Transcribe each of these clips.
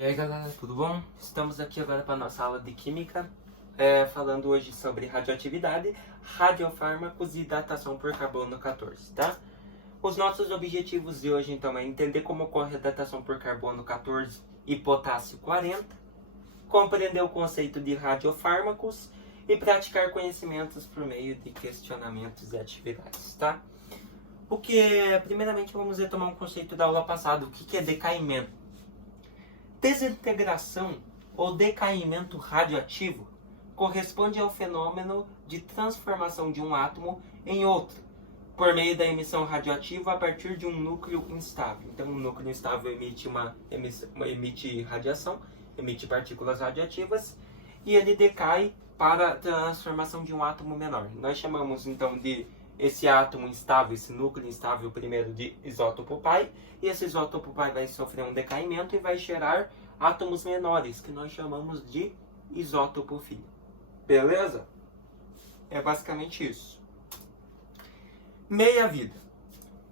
E aí galera, tudo bom? Estamos aqui agora para a nossa aula de Química, falando hoje sobre radioatividade, radiofármacos e datação por carbono 14, tá? Os nossos objetivos de hoje então é entender como ocorre a datação por carbono 14 e potássio 40, compreender o conceito de radiofármacos e praticar conhecimentos por meio de questionamentos e atividades, tá? Primeiramente vamos retomar um conceito da aula passada, o que é decaimento. Desintegração ou decaimento radioativo corresponde ao fenômeno de transformação de um átomo em outro, por meio da emissão radioativa a partir de um núcleo instável. Então, um núcleo instável emite radiação, emite partículas radioativas, e ele decai para a transformação de um átomo menor. Nós chamamos, então, de esse átomo instável, esse núcleo instável, primeiro de isótopo pi, e esse isótopo pi vai sofrer um decaimento e vai gerar átomos menores, que nós chamamos de isótopo filho. Beleza? É basicamente isso. Meia-vida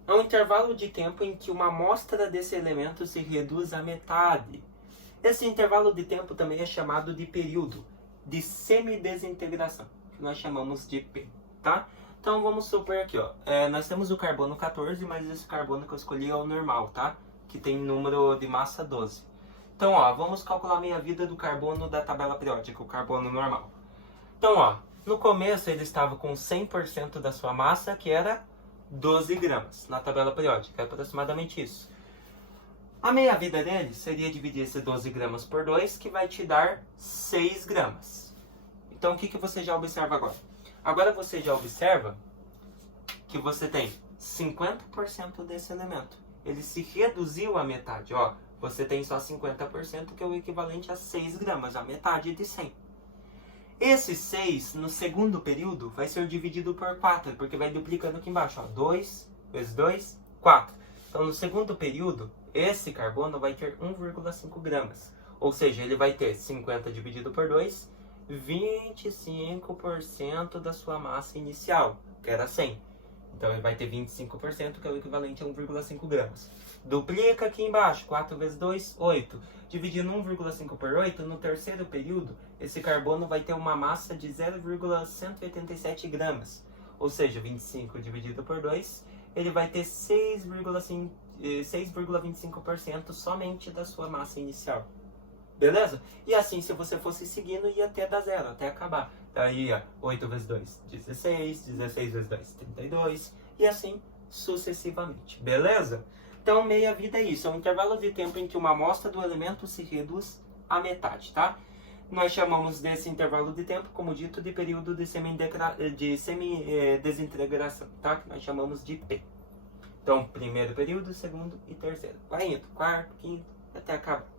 é um intervalo de tempo em que uma amostra desse elemento se reduz à metade. Esse intervalo de tempo também é chamado de período de semidesintegração, que nós chamamos de P, tá? Então vamos supor aqui, ó, nós temos o carbono 14, mas esse carbono que eu escolhi é o normal, tá? Que tem número de massa 12. Então, ó, vamos calcular a meia-vida do carbono da tabela periódica, o carbono normal. Então, ó, no começo ele estava com 100% da sua massa, que era 12 gramas na tabela periódica, é aproximadamente isso. A meia-vida dele seria dividir esse 12 gramas por 2, que vai te dar 6 gramas. Então, o que você já observa agora? Agora você já observa que você tem 50% desse elemento. Ele se reduziu à metade, ó. Você tem só 50%, que é o equivalente a 6 gramas, a metade de 100. Esse 6, no segundo período, vai ser dividido por 4, porque vai duplicando aqui embaixo, ó. 2 vezes 2, 4. Então, no segundo período, esse carbono vai ter 1,5 gramas. Ou seja, ele vai ter 50 dividido por 2, 25% da sua massa inicial, que era 100. Então ele vai ter 25%, que é o equivalente a 1,5 gramas. Duplica aqui embaixo, 4 vezes 2, 8. Dividindo 1,5 por 8, no terceiro período, esse carbono vai ter uma massa de 0,187 gramas. Ou seja, 25 dividido por 2, ele vai ter 6,25% somente da sua massa inicial. Beleza? E assim, se você fosse seguindo, ia até dar zero, até acabar. Daí, ó, 8 vezes 2, 16. 16 vezes 2, 32. E assim, sucessivamente. Beleza? Então, meia-vida é isso. É um intervalo de tempo em que uma amostra do elemento se reduz à metade, tá? Nós chamamos desse intervalo de tempo, como dito, de período de semidesintegração, tá? Que nós chamamos de P. Então, primeiro período, segundo e terceiro. Vai indo, quarto, quinto, até acabar.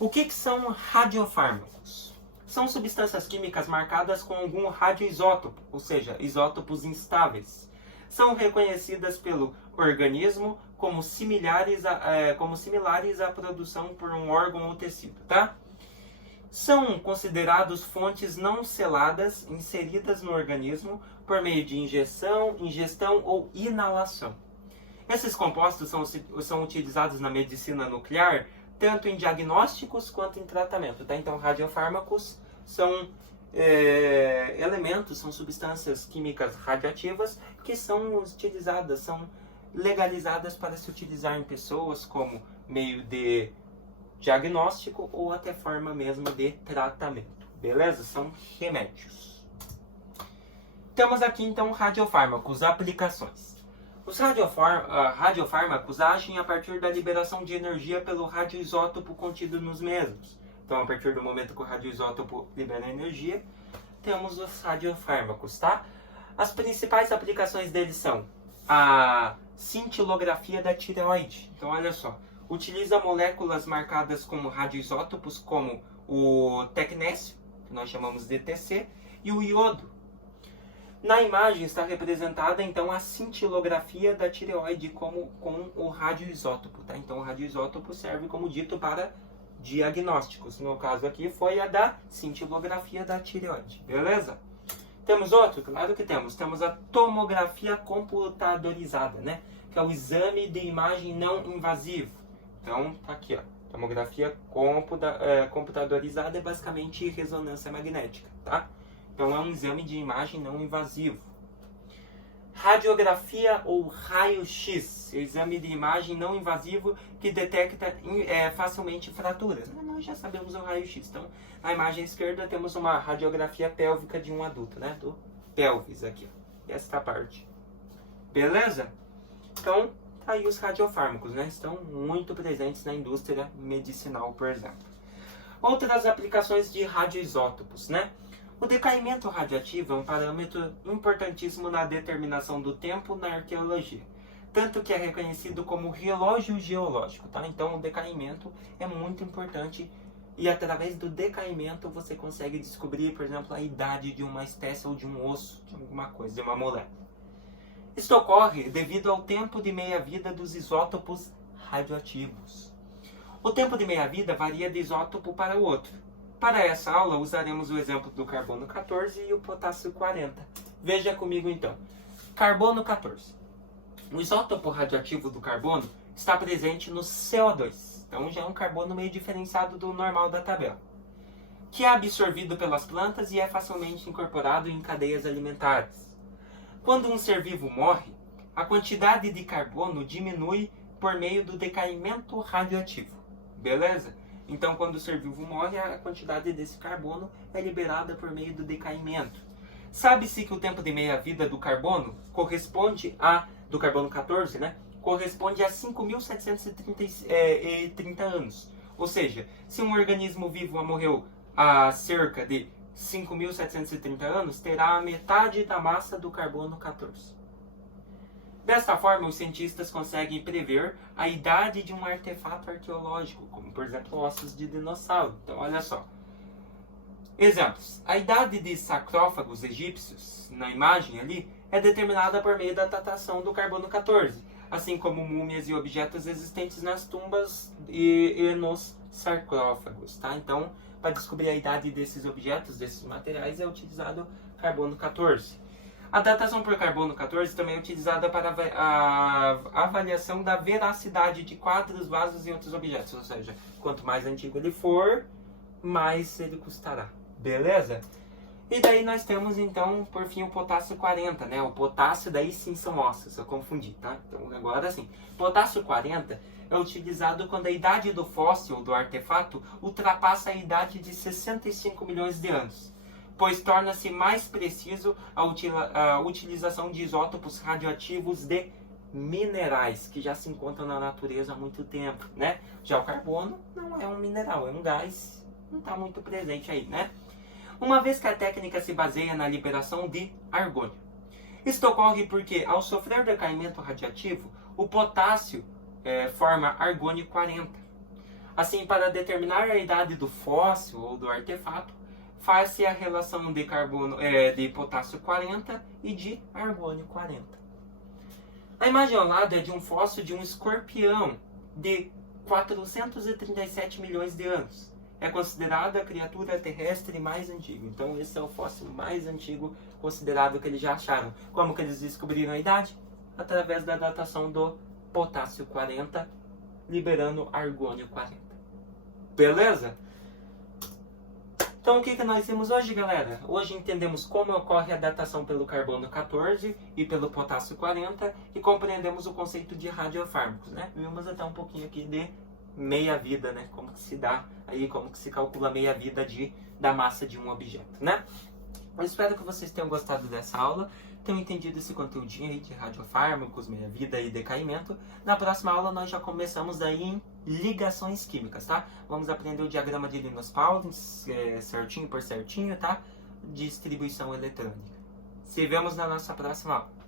O que são radiofármacos? São substâncias químicas marcadas com algum radioisótopo, ou seja, isótopos instáveis. São reconhecidas pelo organismo como similares à produção por um órgão ou tecido, tá? São considerados fontes não seladas inseridas no organismo por meio de ingestão ou inalação. Esses compostos são utilizados na medicina nuclear tanto em diagnósticos quanto em tratamento, tá? Então, radiofármacos são elementos, são substâncias químicas radioativas que são utilizadas, são legalizadas para se utilizar em pessoas como meio de diagnóstico ou até forma mesmo de tratamento, beleza? São remédios. Temos aqui, então, radiofármacos, aplicações. Os radiofármacos agem a partir da liberação de energia pelo radioisótopo contido nos mesmos. Então, a partir do momento que o radioisótopo libera energia, temos os radiofármacos, tá? As principais aplicações deles são a cintilografia da tireoide. Então, olha só, utiliza moléculas marcadas como radioisótopos, como o tecnécio, que nós chamamos de Tc, e o iodo. Na imagem está representada, então, a cintilografia da tireoide com o radioisótopo, tá? Então, o radioisótopo serve, como dito, para diagnósticos. No caso aqui, foi a da cintilografia da tireoide, beleza? Temos outro? Claro que temos. Temos a tomografia computadorizada, né? Que é o exame de imagem não invasivo. Então, tá aqui, ó. Tomografia computadorizada é basicamente ressonância magnética, tá? Então é um exame de imagem não invasivo. Radiografia ou raio-x, exame de imagem não invasivo que detecta facilmente fraturas. Nós já sabemos o raio-x. Então, na imagem esquerda temos uma radiografia pélvica de um adulto, né? Do pelvis aqui, esta parte. Beleza? Então, tá aí os radiofármacos, né? Estão muito presentes na indústria medicinal, por exemplo. Outras aplicações de radioisótopos, né? O decaimento radioativo é um parâmetro importantíssimo na determinação do tempo na arqueologia, tanto que é reconhecido como relógio geológico, tá? Então o decaimento é muito importante e através do decaimento você consegue descobrir, por exemplo, a idade de uma espécie ou de um osso, de alguma coisa, de uma molécula. Isto ocorre devido ao tempo de meia-vida dos isótopos radioativos. O tempo de meia-vida varia de isótopo para o outro. Para essa aula, usaremos o exemplo do carbono 14 e o potássio 40. Veja comigo então. Carbono 14. O isótopo radioativo do carbono está presente no CO2. Então já é um carbono meio diferenciado do normal da tabela. Que é absorvido pelas plantas e é facilmente incorporado em cadeias alimentares. Quando um ser vivo morre, a quantidade de carbono diminui por meio do decaimento radioativo. Beleza? Então, quando o ser vivo morre, a quantidade desse carbono é liberada por meio do decaimento. Sabe-se que o tempo de meia-vida do carbono corresponde do carbono 14, né? Corresponde a 5.730 anos. Ou seja, se um organismo vivo morreu há cerca de 5.730 anos, terá a metade da massa do carbono 14. Desta forma, os cientistas conseguem prever a idade de um artefato arqueológico, como por exemplo ossos de dinossauro. Então, olha só. Exemplos. A idade de sarcófagos egípcios, na imagem ali, é determinada por meio da datação do carbono 14, assim como múmias e objetos existentes nas tumbas e nos sarcófagos. Tá? Então, para descobrir a idade desses objetos, desses materiais, é utilizado carbono 14. A datação por carbono 14 também é utilizada para a avaliação da veracidade de quadros, vasos e outros objetos. Ou seja, quanto mais antigo ele for, mais ele custará. Beleza? E daí nós temos, então, por fim, o potássio 40, né? O potássio, daí sim são ossos, eu confundi, tá? Então, agora sim. Potássio 40 é utilizado quando a idade do fóssil, do artefato, ultrapassa a idade de 65 milhões de anos, pois torna-se mais preciso a utilização de isótopos radioativos de minerais, que já se encontram na natureza há muito tempo, né? Já o carbono não é um mineral, é um gás, não está muito presente aí, né? Uma vez que a técnica se baseia na liberação de argônio. Isto ocorre porque, ao sofrer decaimento radioativo, o potássio forma argônio 40. Assim, para determinar a idade do fóssil ou do artefato, faz-se a relação de potássio 40 e de argônio 40. A imagem ao lado é de um fóssil de um escorpião de 437 milhões de anos. É considerada a criatura terrestre mais antiga. Então esse é o fóssil mais antigo considerado que eles já acharam. Como que eles descobriram a idade? Através da datação do potássio 40, liberando argônio 40. Beleza? Então o que nós vimos hoje, galera? Hoje entendemos como ocorre a datação pelo carbono 14 e pelo potássio 40 e compreendemos o conceito de radiofármacos, né? Vimos até um pouquinho aqui de meia-vida, né? Como que se dá aí, como que se calcula a meia-vida da massa de um objeto, né? Eu espero que vocês tenham gostado dessa aula, tenham entendido esse conteúdinho aí de radiofármacos, meia-vida e decaimento. Na próxima aula nós já começamos aí em ligações químicas, tá? Vamos aprender o diagrama de Linus-Pauling, certinho por certinho, tá? Distribuição eletrônica. Se vemos na nossa próxima aula.